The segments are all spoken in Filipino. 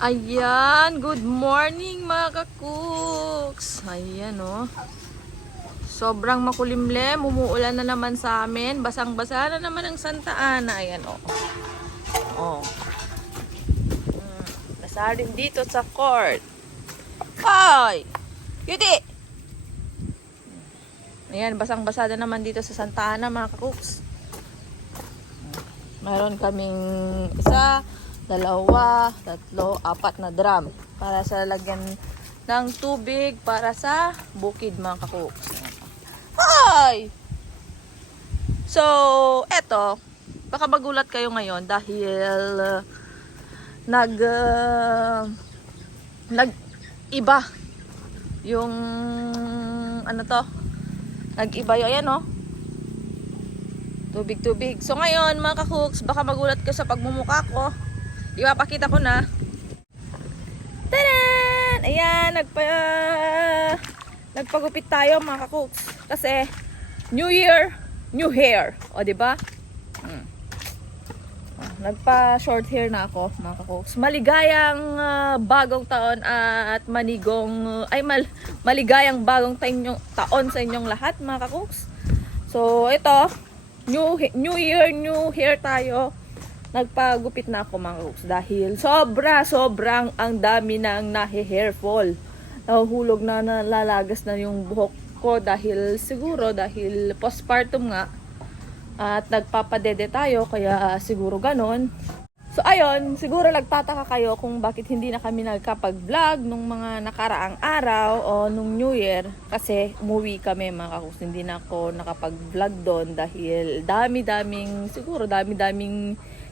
Ayan, good morning mga kakuks. Ayan oh. Sobrang makulimlim, umuulan na naman sa amin. Basang-basa na naman ang Santa Ana. Ayan oh. Oh. Basa rin dito sa court. Ay! Cutie! Ayan, basang-basa na naman dito sa Santa Ana mga kakuks. Mayroon kaming isa, dalawa, tatlo, apat na drum para sa lagyan ng tubig para sa bukid mga kakuks. Hi! So, eto, baka magulat kayo ngayon dahil nag-iba yung ano to, nag-iba yung ayan oh. Tubig-tubig. So ngayon mga kakuks, baka magulat ka sa pagmumukha ko. Ipapakita ko na. Tadan! Ayan, nagpagupit tayo mga kakuks. Kasi New Year, new hair. O diba? Nagpa-short hair na ako mga kakuks. Maligayang bagong taon at maligayang bagong taon sa inyong lahat mga kakuks. So ito, New Year, new hair tayo. Nagpagupit na ako mga kakuks dahil sobrang ang dami ng nahe-hair fall. Nahuhulog na, nalalagas na yung buhok ko dahil postpartum nga. At nagpapadede tayo kaya siguro ganon. So ayun, siguro nagtataka kayo kung bakit hindi na kami nagkapag-vlog nung mga nakaraang araw o nung New Year. Kasi umuwi kami mga kakuks, hindi na ako nakapag-vlog doon dahil dami-daming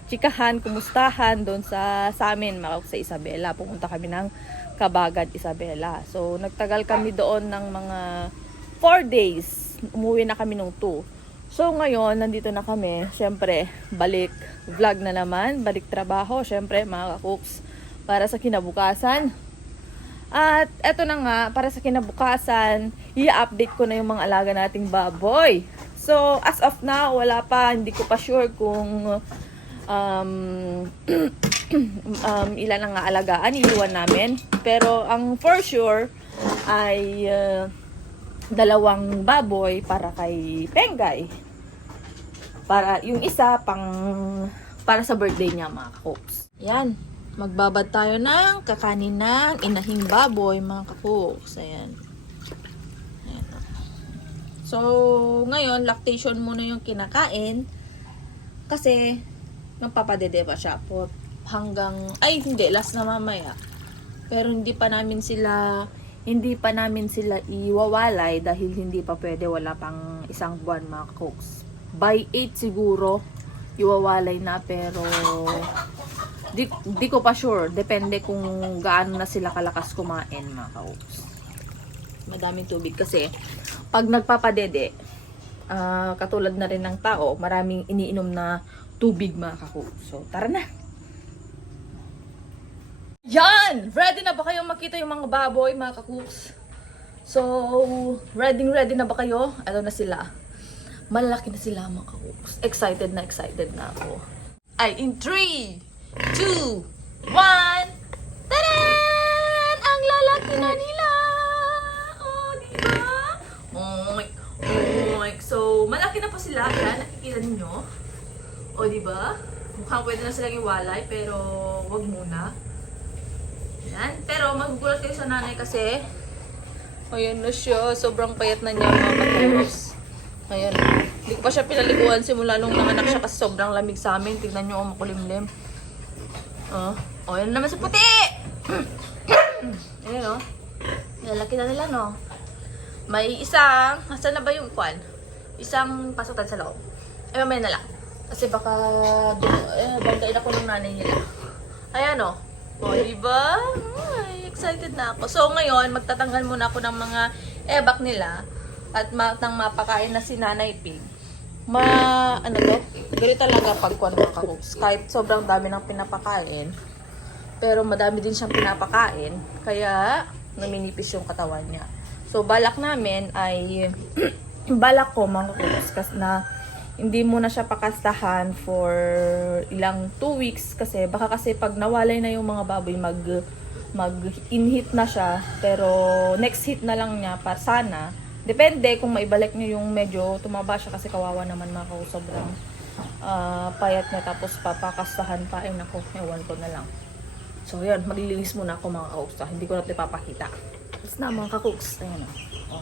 chikahan, kumustahan doon sa amin mga kakuks sa Isabela. Pumunta kami ng Kabagan, Isabela. So nagtagal kami doon ng mga 4 days. Umuwi na kami nung 2. So ngayon, nandito na kami. Siyempre, balik vlog na naman. Balik trabaho, siyempre mga kakuks. Para sa kinabukasan. At eto na nga, para sa kinabukasan, i-update ko na yung mga alaga nating baboy. So, as of now, wala pa. Hindi ko pa sure kung ilan ang alagaan. Iiwan namin. Pero ang for sure ay 2 baboy para kay Pengay. Para yung isa para sa birthday niya mga kakuks. Yan. Magbabad tayo ng kakanin ng inahing baboy mga kakuks. Ayan. Ayan. So, ngayon lactation muna yung kinakain kasi magpapadede pa siya po hanggang last na mamaya. Pero hindi pa namin sila iwawalay dahil hindi pa pwede, wala pang 1 buwan mga kakuks. By 8 siguro iwawalay na, pero di ko pa sure, depende kung gaano na sila kalakas kumain mga kakuks. Madaming tubig kasi pag nagpapadede, katulad na rin ng tao, maraming iniinom na tubig mga kakuks. So tara na. Yan! Ready na ba kayong makita yung mga baboy, mga kakuks? So, ready na ba kayo? Ano na sila? Malaki na sila, mga kakuks. Excited na ako. Ay, in 3, 2, 1, tadan! Ang lalaki na nila! Oh, diba? Oh, so, malaki na pa sila. Yan, nakikita ninyo. Oh, diba? Mukhang pwede na silang iwalay, pero wag muna. Yan. Pero magugulat kayo sa nanay kasi ayan na siya. Sobrang payat na niya mga kakuks. Ayan. Hindi ko pa siya pinaliguan simula nung nanganak siya kasi sobrang lamig sa amin. Tignan nyo makulimlim. Ayan naman si puti! Ayan o. Lalaki na nila no. May isang, asan na ba yung kwan? Isang pasutan sa loob. Ay mamaya na lang. Kasi baka bantayin ako ng nanay nila. Ayan o. O, diba? Ay, excited na ako. So, ngayon, magtatanggal muna ako ng mga ebak nila at nang mapakain na si Nanay Pig. Ganito talaga pagkuhan mga kakuks. Kahit sobrang dami ng pinapakain, pero madami din siyang pinapakain, kaya naminipis yung katawan niya. So, balak namin ay, balak ko mga kakuks, kasi na hindi mo na siya pakastahan for ilang 2 weeks kasi baka kasi pag nawalay na yung mga baboy mag-in-heat na siya, pero next heat na lang niya para sana. Depende kung maibalik niyo yung medyo tumaba siya kasi kawawa naman mga kaus, sobrang payat niya tapos papakastahan pa. Ay nako, ewan ko na lang. So yun, maglilinis muna ako mga kaus. Hindi ko na ito ipapakita. Tapos na mga kakuks. Ayan o.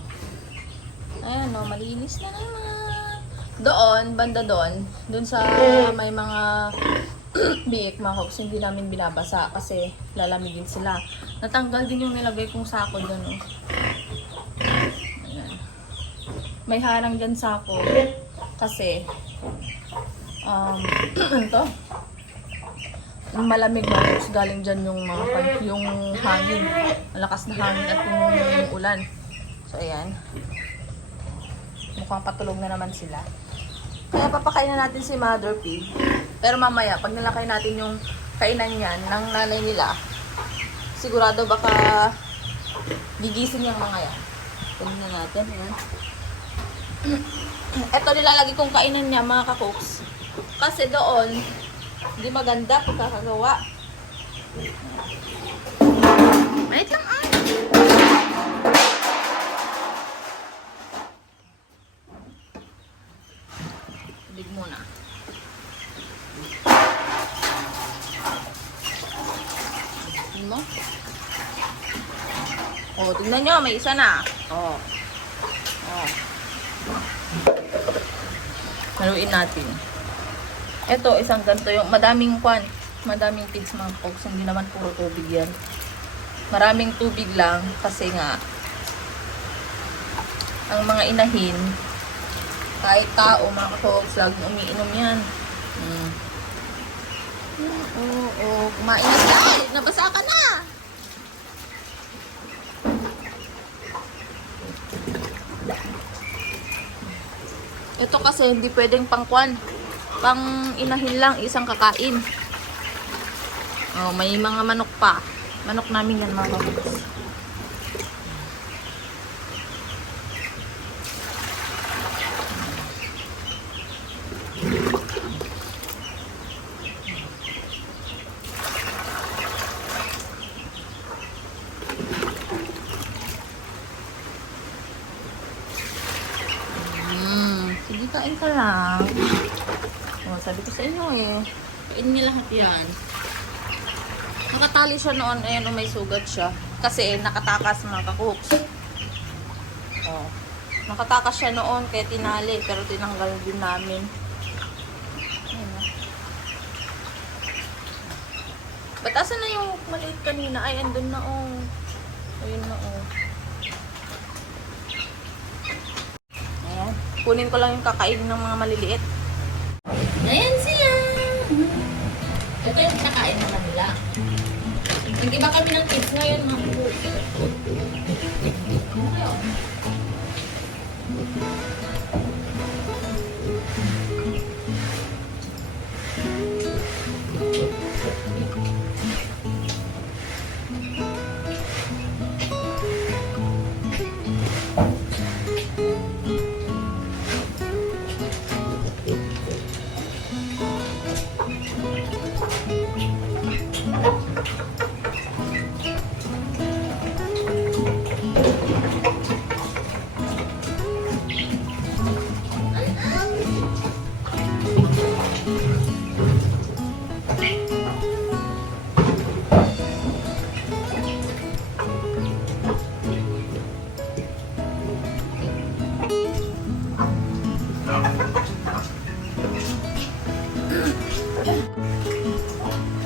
Ayan o, malinis na naman. Doon, banda doon sa may mga biik mga kakuks, hindi namin binabasa kasi lalamigin sila. Natanggal din yung nilagay kong sako doon o. Ayan. May harang dyan sako kasi ito malamig na galing dyan yung hangin, malakas na hangin at yung ulan. So ayan, mukhang patulog na naman sila, kaya papakain na natin si Mother Pig. Pero mamaya pag nilakay natin yung kainan yan ng nanay nila, sigurado baka gigising yung mga yan. Tingnan natin, ayan. Ito nilalagay kong kainan niya mga kakuks, kasi doon hindi maganda pagkakagawa. Wait lang ay. Tubig muna. Tingnan mo. Oh, tingnan nyo, may isa na. Oh. Oh. Haluin natin. Ito, isang ganito yung madaming pigs mga folks, hindi naman puro tubig yan. Maraming tubig lang kasi nga ang mga inahin, kahit tao mga folks, laging umiinom yan. Kumain na siya. Nabasa ka na. Ito kasi hindi pwedeng pang inahin lang, isang kakain. Oh, may mga manok pa. Manok namin yan mga kabukas. Sige, kain ka lang. Oh, sabi ko sa inyo eh. Kain niya lahat yan. Nakatali siya noon. Ayan, may sugat siya. Kasi nakatakas mga kakuks. Oh. Nakatakas siya noon kaya tinali. Pero tinanggal din namin. Ayan na. Ba't asan na yung maliit kanina? Ay, andun na oh. Ayun na oh. Ayan. Kunin ko lang yung kakain ng mga maliliit. Ayan siya. Ito yung kakain naman nila. Hindi ba kami ng kids ngayon, mga kukus?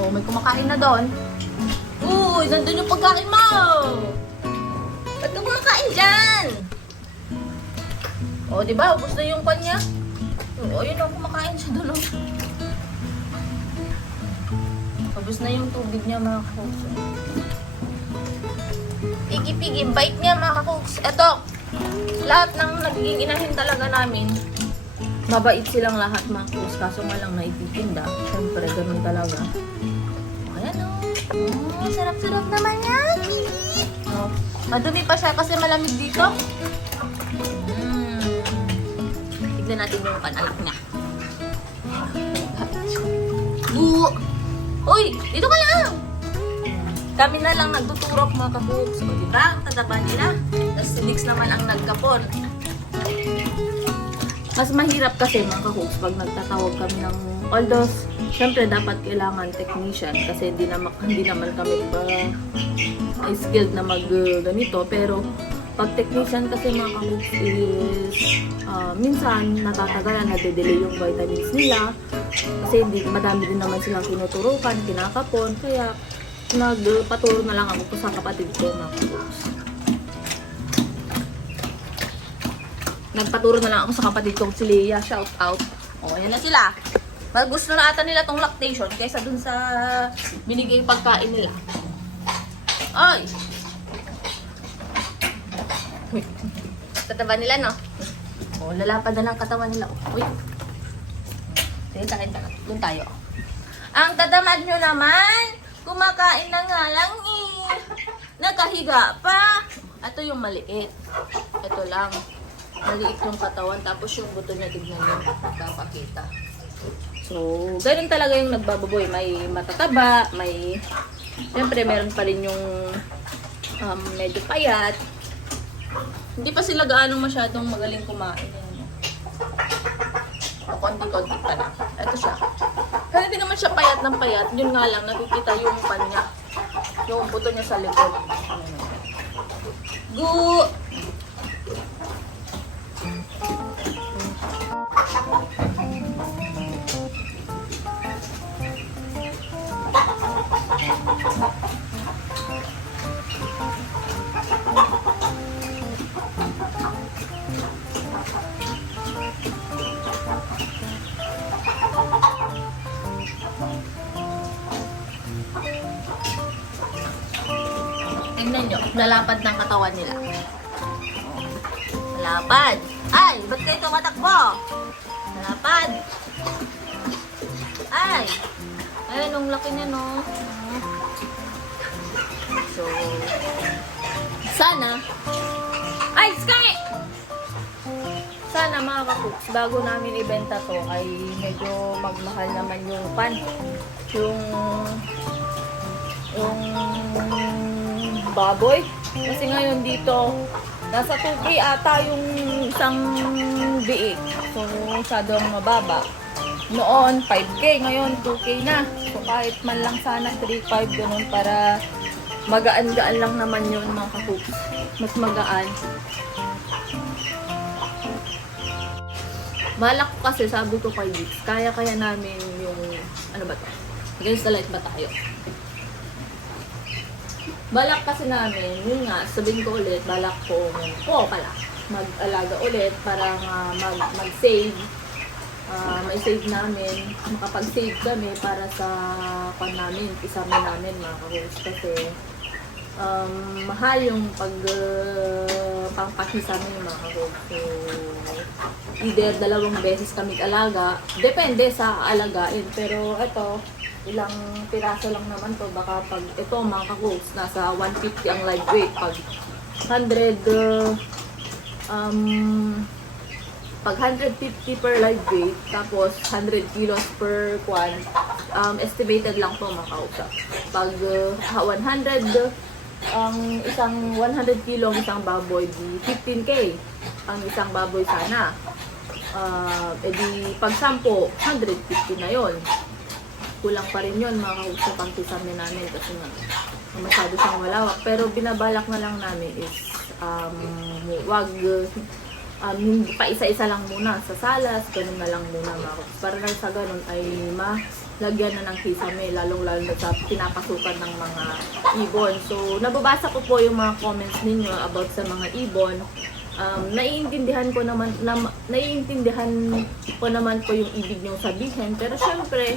Oh, may kumakain na doon. Uy, nandun yung pagkain mo! Ba't ka kumakain dyan? Oh, di ba? Ubus na yung kanya. Oh, yun ang kumakain siya doon. Ubus na yung tubig niya, mga kakuks. Pigi-pigi, bite niya, mga kakuks. Eto, lahat ng nagiging inahin talaga namin, mabait silang lahat, mga kakuks. Kaso nga lang naititinda. Siyempre, ganun talaga. Ayan o. Oh, sarap-sarap naman yan. Oh, madumi pa siya kasi malamig dito. Tignan natin yung pananak niya. Bu! Uy! Dito ka lang! Kami na lang nagtuturok mga ka-cooks. O diba? Ang tataba nila. Tapos si Dix naman ang nagkapon. Mas mahirap kasi mga ka-cooks pag nagtatawag kami ng... Although, syempre dapat kailangan technician kasi hindi naman kami skilled na mag ganito. Pero pag technician kasi mga ka-cooks is minsan natatagalan, nade-delay yung vitamins nila kasi madami din naman silang tinuturukan, kinakapon. Kaya nagpaturo na lang ako sa kapatid ko mga ka-cooks. Nagpaturo na lang ako sa kapatid ko si Leia. Shout out. O, ayan na sila. Mas gusto na ata nila tong lactation kaysa dun sa binigay pagkain nila. Ay! Uy. Tataba nila, no? O, lalapad na ng katawan nila. Uy. Sige, kain tayo. Doon tayo. Ang tatamad nyo naman, kumakain na nga lang eh. Nakahiga pa. Ito yung maliit. Ito lang. Maliit yung katawan, tapos yung buto niya, tignan nyo, nagpapakita. So, ganun talaga yung nagbababoy. May matataba, may... Siyempre, meron pa rin yung medyo payat. Hindi pa sila gaano masyadong magaling kumain. O, konti-konti pa lang. Ito siya. Kasi hindi naman siya payat ng payat. Yun nga lang, nakikita yung pan niya. Yung buto niya sa likod. Gu! Tingnan nyo, lalapad ng katawan nila. Lalapad. Ay, ba't kayo tumatakbo? Lalapad. Ay. Ayun, ang laki niya, no? So, sana. Ay, Sky! Sana mga ka-cooks, bago namin ibenta to, ay medyo magmahal naman yung pan. Yung baboy. Kasi ngayon dito, nasa 2K ata yung isang biik. So, masyadong mababa. Noon, 5K. Ngayon, 2K na. So, kahit man lang sana 3-5 ganun para magaan-gaan lang naman yun mga ka-cooks. Mas magaan. Balak ko kasi, sabi ko kay Dix, kaya-kaya namin yung, ano ba to? Against the light ba tayo? Balak kasi namin, yun nga, sabihin ko ulit, balak ko, mag-alaga ulit para mag-save. May save namin, makapag-save kami para sa namin, isama namin mga ka-host. Kasi mahal yung pangpakisama ng mga ka-host. So, either 2 beses kami alaga, depende sa alagain. Pero ito, ilang piraso lang naman to. Baka pag ito mga ka-host, nasa 150 ang live weight. Pag 150 per live weight, tapos 100 kilos per kwan, estimated lang po mga kausap. Pag 100, ang isang 100 kilo ang isang baboy, di 15K ang isang baboy sana. Edi pag 10, 150 na yon. Kulang pa rin yun mga kausap ang kisame namin kasi nga masyado siyang malawak. Pero binabalak na lang namin is wag hindi pa isa-isa lang muna sa salas, ganun na lang muna mga kausap. Para lang sa ganun ay malagyan na ng kisame, lalong-lalo na sa pinapasukan ng mga ibon. So, nababasa ko po yung mga comments ninyo about sa mga ibon. Naiintindihan ko naman po yung ibig niyong sabihin, pero syempre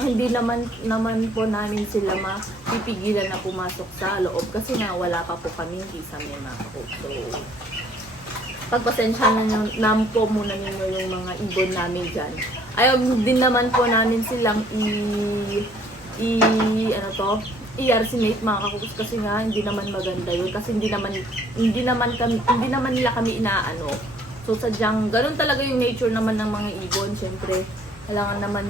hindi naman po namin sila mapipigilan na pumasok sa loob kasi nga wala pa po kaming kisame mga kausap. So, pagpasensya na po muna ninyo yung mga ibon namin dyan. Ayaw din naman po namin silang i-arsenate mga kakukus kasi nga hindi naman maganda yun kasi hindi naman nila kami inaano. So sadyang ganun talaga yung nature naman ng mga ibon. Syempre Kailangan naman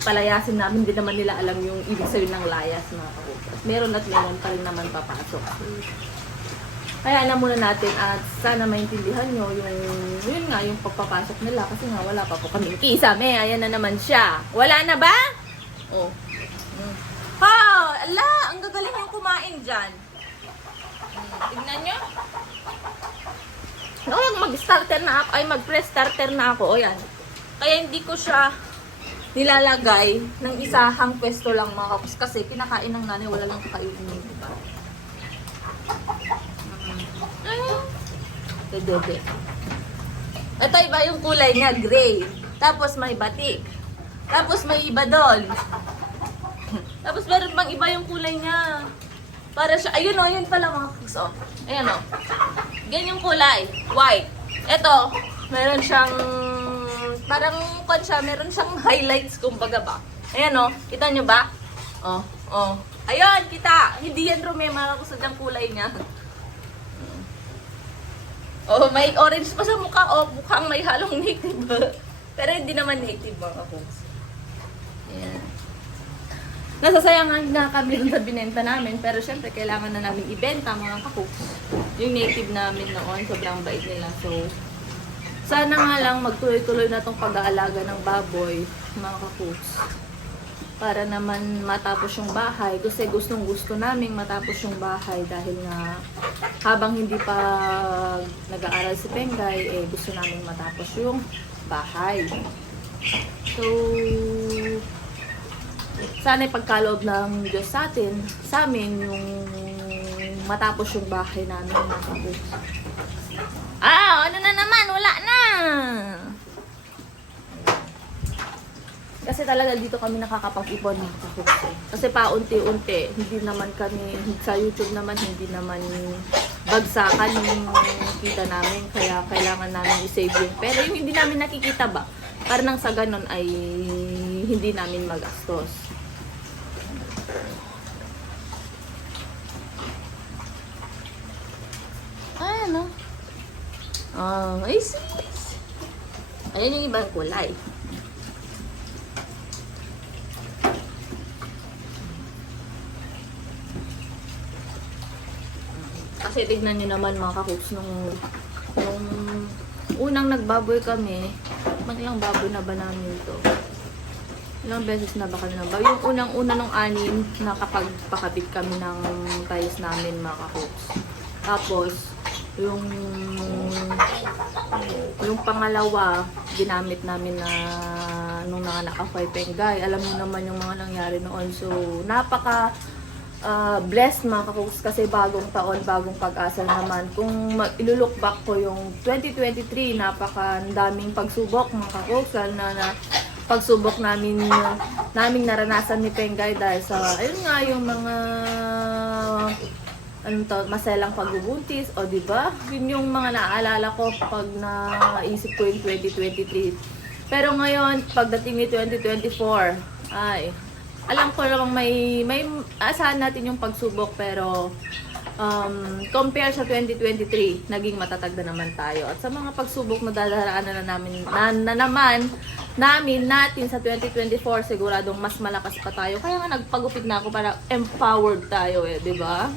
palayasin namin, hindi naman nila alam yung ibig sabihin ng layas mga kakuks. Meron at meron pa rin naman papasok. Kaya na muna natin at sana maintindihan nyo yun nga, yung pagpapasok nila kasi nga wala pa po kaming kisame. Ayan na naman siya. Wala na ba? Oh. Ha! Ala! Ang gagaling yung kumain dyan. Tignan nyo. No, mag-starter na ako, ay mag-press starter na ako. O yan. Kaya hindi ko siya nilalagay ng isahang pwesto lang mga kakus. Kasi pinakain ng nanay, wala lang kakainin. Diba? Dede. Ito iba yung kulay niya, gray. Tapos may batik. Tapos may iba doon. Tapos meron bang iba yung kulay niya. Para siya, ayun o, yun pala mga kakus. Oh. Ayan o. Ganyan yung kulay. White. Ito, meron siyang, parang siya, meron siyang highlights kumbaga ba. Ayan o, kita nyo ba? Oh. Ayun, kita. Hindi yan rume, mga kakus, yung kulay niya. Oh, may orange pa sa mukha. Oh, mukhang may halong native. Pero hindi naman native mga kakus. Ayan. Nasasayangan na kami dun sa binenta namin. Pero syempre, kailangan na namin ibenta mga kakuks. Yung native namin noon, sobrang bait nila. So, sana nga lang magtuloy-tuloy na tong pag-aalaga ng baboy, mga kakuks. Para naman matapos yung bahay. Kasi gustong-gusto namin matapos yung bahay. Dahil nga, habang hindi pa nag-aaral si Pengay, gusto namin matapos yung bahay. So, sana pagkaloob ng Diyos sa atin, sa amin, yung matapos yung bahay namin, mga kakuks. Ano na naman? Wala na! Kasi talaga dito kami nakakapag-ipon mga kakuks. Kasi paunti-unti, hindi naman kami, sa YouTube naman, hindi naman bagsakan yung kita namin. Kaya kailangan namin i-save yung pera. Yung hindi namin nakikita ba? Para nang sa ganun ay hindi namin magastos. Ayan o. Ay sis. Ayan yung ibang kulay. Kasi tignan nyo naman mga kakuks, nung unang nagbaboy kami, maglang baboy na ba namin ito? Ilang beses na ba kami nagbaboy? Yung unang-una nung 6, nakapagpakabit kami ng tiles namin mga kakuks. Tapos, yung pangalawa, ginamit namin na nung nanganak ako kay Pengay. Alam mo naman yung mga nangyari noon. So, blessed mga kakuks kasi bagong taon, bagong pag-asa naman. Kung ilulook back ko yung 2023, napakadaming pagsubok mga kakuks na pagsubok naming naranasan ni Pengay dahil sa, ayun nga, yung mga maselang pagbubuntis, o diba? Yun yung mga naaalala ko pag naisip ko yung 2023. Pero ngayon, pagdating ni 2024, ay, alam ko namang may asahan natin yung pagsubok, pero compare sa 2023, naging matatag na naman tayo. At sa mga pagsubok na dadaraanan natin sa 2024, siguradong mas malakas pa tayo. Kaya nga nagpagupit na ako para empowered tayo di ba?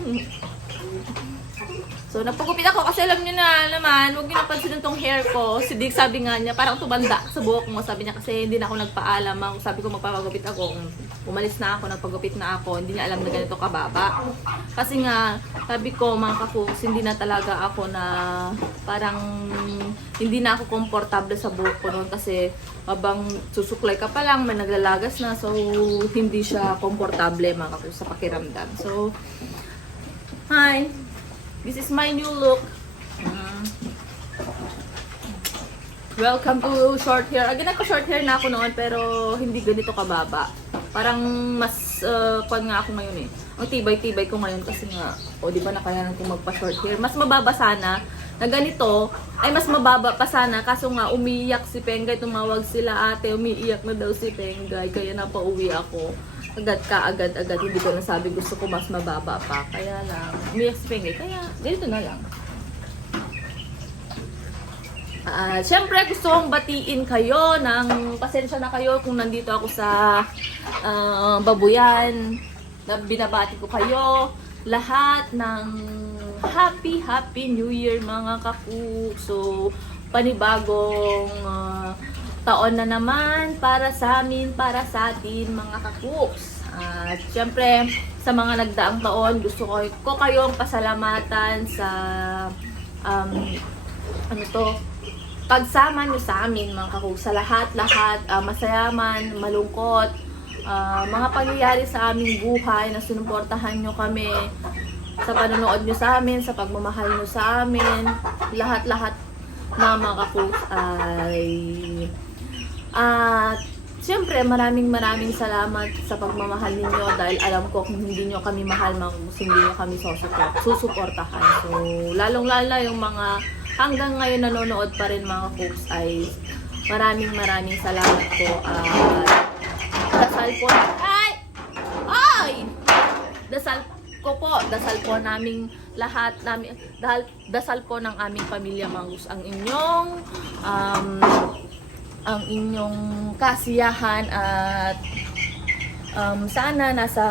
So, napagupit ako kasi alam niyo na naman, huwag niyo napansin itong hair ko. Si Dick sabi nga niya, parang tumanda sa buhok mo. Sabi niya kasi hindi na ako nagpaalam. Sabi ko magpapagupit ako. Umalis na ako, nagpagupit na ako. Hindi niya alam na ganito kababa. Kasi nga, sabi ko mga kakuks, hindi na talaga ako na parang hindi na ako komportable sa buhok ko noon. Kasi habang susuklay ka pa lang, may naglalagas na. So, hindi siya komportable mga kakuks sa pakiramdam. So, hi! This is my new look. Welcome to short hair. Nagka-short hair na ako noon pero hindi ganito kababa. Parang mas pan nga ako ngayon Ang tibay-tibay ko ngayon kasi nga, di ba nakayanan kong magpa-short hair. Mas mababa sana na ganito, ay mas mababa pa sana. Kaso nga umiiyak si Pengay, tumawag sila ate, umiiyak na daw si Pengay. Kaya napauwi ako. Agad, hindi ko nasabi, gusto ko mas mababa pa. Kaya lang, umiyak si Pengay. Kaya, ganito na lang. Siyempre gusto kong batiin kayo ng pasensya na kayo kung nandito ako sa Babuyan. Binabati ko kayo lahat ng Happy New Year mga kaku. So, panibagong taon na naman para sa amin, para sa atin mga kakuks. At syempre, sa mga nagdaang taon, gusto ko kayong pasalamatan sa pagsama nyo sa amin mga kakuks. Sa lahat-lahat, masaya man, malungkot, mga pangyayari sa aming buhay na sinuportahan nyo kami, sa panonood nyo sa amin, sa pagmamahal nyo sa amin, lahat-lahat na mga kakuks ay siyempre maraming salamat sa pagmamahal ninyo dahil alam ko kung hindi nyo kami mahal, hindi nyo kami susuportahan. So, lalong-lalo yung mga hanggang ngayon nanonood pa rin mga kakuks ay maraming salamat po. Dasal po dasal po naming lahat dasal po ng aming pamilya mga kakuks ang inyong kasiyahan at sana nasa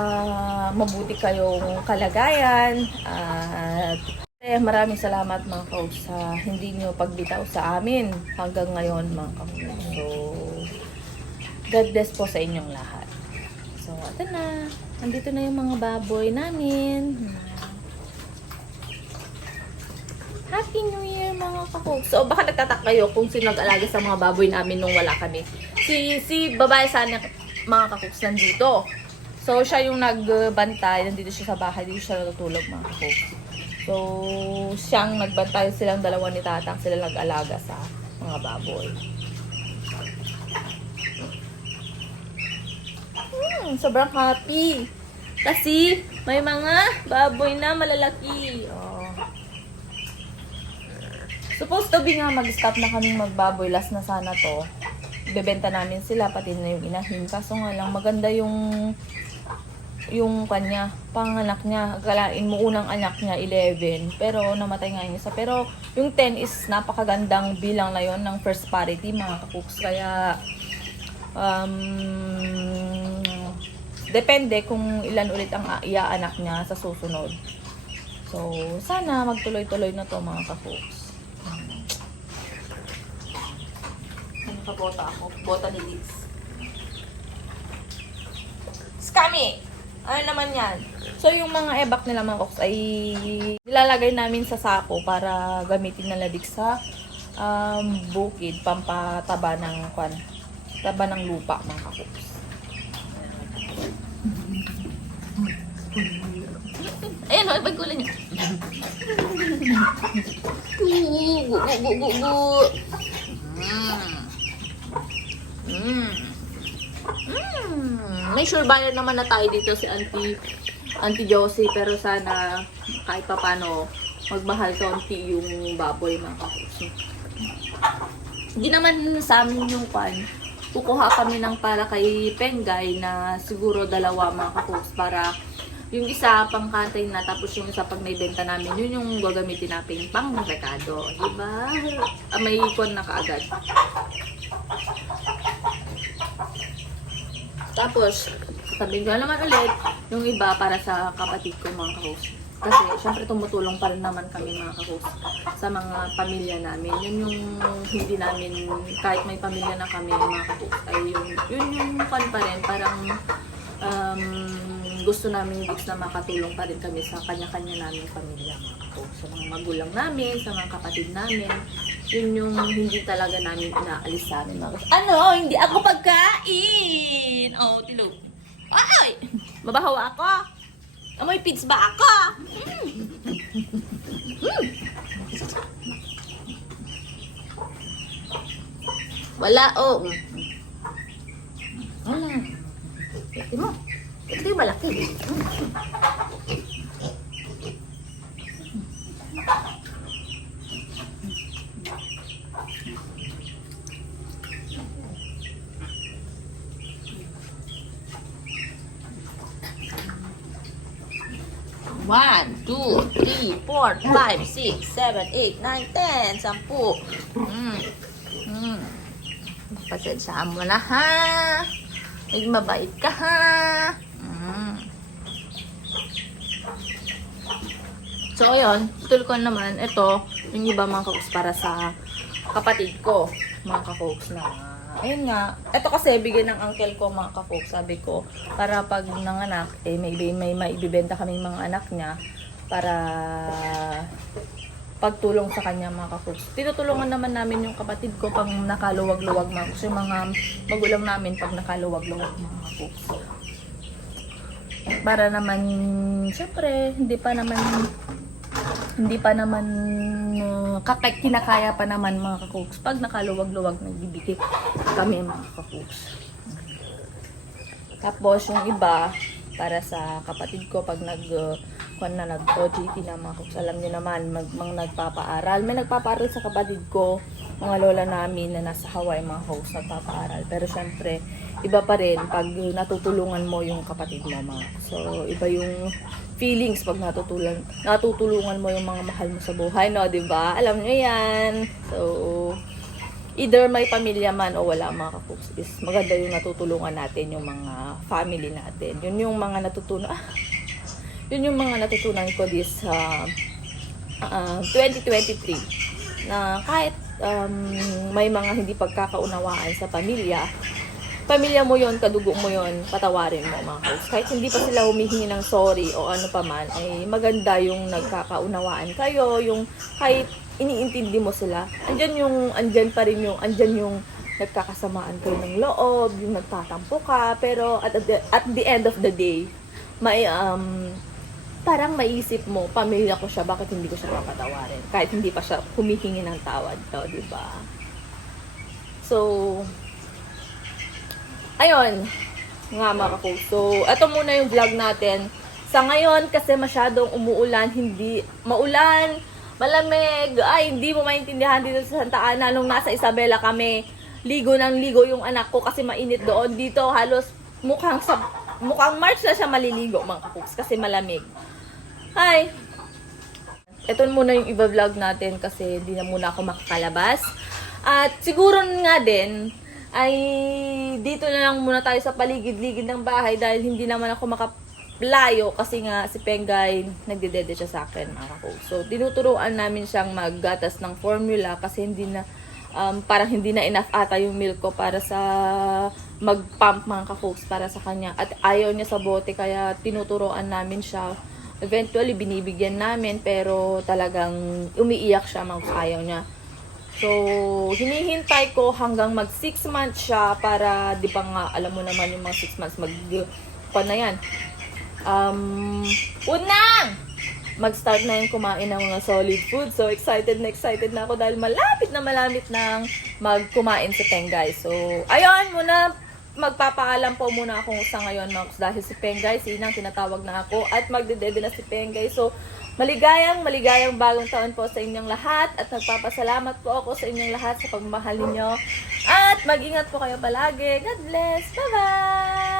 mabuti kayong kalagayan at maraming salamat mga kakuks sa hindi nyo pagbitaw sa amin hanggang ngayon mga kakuks. So, God bless po sa inyong lahat. So, ito na. Andito na yung mga baboy namin. Happy New Year mga kakuks. So, baka nagtataka kayo kung sino nag-alaga sa mga baboy namin nung wala kami. Si babae sana mga kakuks nandito. So, siya yung nagbantay. Nandito siya sa bahay. Dito siya natutulog mga kakuks. So, siyang nagbantay. Silang dalawa ni tatang. Sila nag-alaga sa mga baboy. Sobrang happy. Kasi may mga baboy na malalaki. Oh. Supposed to be nga mag-stop na kaming magbaboy. Last na sana to. Bebenta namin sila, pati na yung inahin. Kaso nga lang, maganda yung kanya, panganak niya. Akalain mo unang anak niya, 11. Pero namatay nga yung isa. Pero yung 10 is napakagandang bilang na yon ng first parity, mga kakuks. Kaya, depende kung ilan ulit ang iaanak niya sa susunod. So, sana magtuloy-tuloy na to mga kakuks. Nakabota ako. Bota ni Liz. Scammy! Ano naman yan? So, yung mga ebak nila mga koks ay nilalagay namin sa sako para gamitin na ladik sa bukid, pampataba ng taba ng lupa mga kakoks. Ayan o, pagkulan niya. May sure buyer naman na tayo dito si Auntie Josie, pero sana kahit pa paano magmahal kaunti yung baboy mga kakuks. Hindi naman sa amin yung kukuha kami ng para kay Pengay na siguro 2 mga kakuks para yung isa pang katay na tapos yung isa pag may benta namin yun yung gagamitin natin pang rekado, diba? May ikon na kaagad. Tapos, sabihin ko naman ulit, yung iba para sa kapatid ko mga kakuks. Kasi, syempre tumutulong pa rin naman kami mga kakuks sa mga pamilya namin. Yun yung hindi namin, kahit may pamilya na kami mga kakuks, ay yun yung pa rin, parang gusto namin na makatulong pa rin kami sa kanya-kanya naming pamilya mga kakuks. Sa mga magulang namin, sa mga kapatid namin. Yun yung hindi talaga namin inaalis sa amin mga kakuks. Ano? Hindi ako pagkain! Oh, tilog. Ay! Mabahaw ako! Amoy pids ba ako? Wala, oh. Wala. Ito mo. Ito yung malaki. 1, 2, 3, 4, 5, 6, 7, 8, 9, 10. 10. Pasensyahan mo na ha. Ay, mabait ka ha. So, ayun. Tutul ko naman. Ito, yung iba mga kakoks para sa kapatid ko. Mga kakoks na ayun nga, ito kasi bigay ng uncle ko mga kakoks, sabi ko, para pag nanganak, may maibibenta kaming mga anak niya para pagtulong sa kanya mga kakoks. Tinutulungan naman namin yung kapatid ko pag nakaluwag-luwag mga kakoks, yung mga magulang namin pag nakaluwag-luwag mga kakoks. Para naman, syempre, hindi pa naman kinakaya pa naman mga kakoks. Pag nakaluwag-luwag, nagbibigay kami mga kakoks. Tapos yung iba, para sa kapatid ko, pag nag-OJT na mga kakoks, alam niyo naman, nagpapaaral. May nagpapaaral sa kapatid ko, mga lola namin na nasa Hawaii mga kakoks, nagpapaaral. Pero syempre, iba pa rin pag natutulungan mo yung kapatid mo mga. So, iba yung feelings pag natutulungan mo yung mga mahal mo sa buhay, no, 'di ba? Alam niyo 'yan. So, either may pamilya man o wala mga kakoks, is maganda yung natutulungan natin yung mga family natin. Yun yung mga natutunan ko this 2023 na kahit may mga hindi pagkakaunawaan sa pamilya mo yon, kadugo mo yon, patawarin mo mga kakoks. Kahit hindi pa sila humihingi ng sorry o ano pa man, ay maganda yung nagkakaunawaan kayo, yung kahit iniintindi mo sila. Andyan yung nagkakasamaan kayo ng loob, yung nagtatampo ka, pero at the end of the day, parang maisip mo, pamilya ko siya, bakit hindi ko siya papatawarin? Kahit hindi pa siya humihingi ng tawad to, di ba? So, ayun, nga mga kakoks. So, ito muna yung vlog natin. Sa ngayon, kasi masyadong umuulan, hindi maulan, malamig, hindi mo maintindihan dito sa Santa Ana. Nung nasa Isabela kami, ligo ng ligo yung anak ko kasi mainit doon. Dito, halos mukhang March na siya maliligo mga kakoks kasi malamig. Hi! Ito muna yung iba-vlog natin kasi hindi na muna ako makakalabas. At siguro nga din, ay dito na lang muna tayo sa paligid-ligid ng bahay dahil hindi naman ako makaplayo kasi nga si Pengay nagdedede siya sa akin mga kakoks. So tinuturuan namin siyang maggatas ng formula kasi parang hindi na enough ata yung milk ko para sa mag-pump mga kakoks para sa kanya at ayaw niya sa bote kaya tinuturuan namin siya. Eventually binibigyan namin pero talagang umiiyak siya mga kakoks, ayaw niya. So, hinihintay ko hanggang mag 6 months siya para, di ba nga, alam mo naman yung mga 6 months, mag-start na yung kumain ng mga solid food. So, excited na ako dahil malapit na magkumain si Pengay. So, ayun, magpapaalam po muna ako sa ngayon, Nox, dahil si Pengay, sinang tinatawag na ako at magdedede na si Pengay. So, maligayang bagong taon po sa inyong lahat at nagpapasalamat po ako sa inyong lahat sa pagmamahal ninyo at mag-ingat po kayo palagi. God bless! Bye-bye!